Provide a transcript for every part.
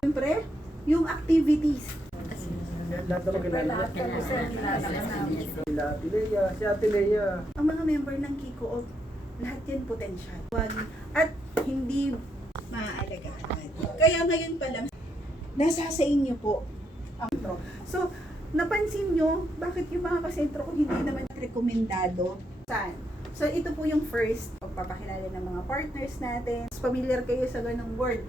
Siyempre, yung activities. Lahat naman kilala. Si Ate Lea. Ang mga member ng Kiko, lahat yan potensyal. At hindi maaalagaan. Kaya ngayon pa lang, nasa sa inyo po ang intro. So, napansin nyo, bakit yung mga kasentro ko hindi naman rekomendado? Saan? So, ito po yung first, pagpapakilala ng mga partners natin. Familiar kayo sa ganung word.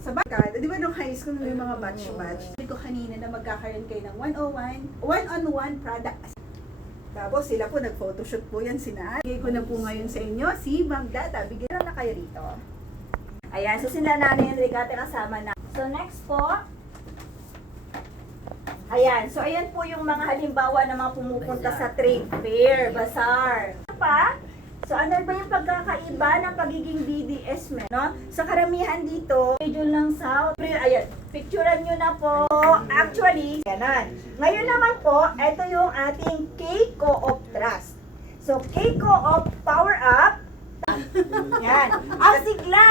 Sa baka, di ba nung high school may mga batch-batch? Sabi ko kanina na magkakaroon kayo ng one-on-one product. Tapos sila po nag-photoshoot po yan sina. Bigay ko na po ngayon sa inyo si Ma'am Data. Bigyan na kayo rito. Ayan, so sila Nanay Enrica kasama na. So next po, ayan, so ayan po yung mga halimbawa ng mga pumupunta sa trade fair, bazaar. Ano pa? So ano ba yung pagkakaiba ng pagiging DDS men, no? Sa karamihan dito, schedule ng South. Ayan, picturean nyo na po. Actually, ganon. Ngayon naman po, ito yung ating K-Co-op Trust. So K-Co-op Power Up. Yan. Ang sigla.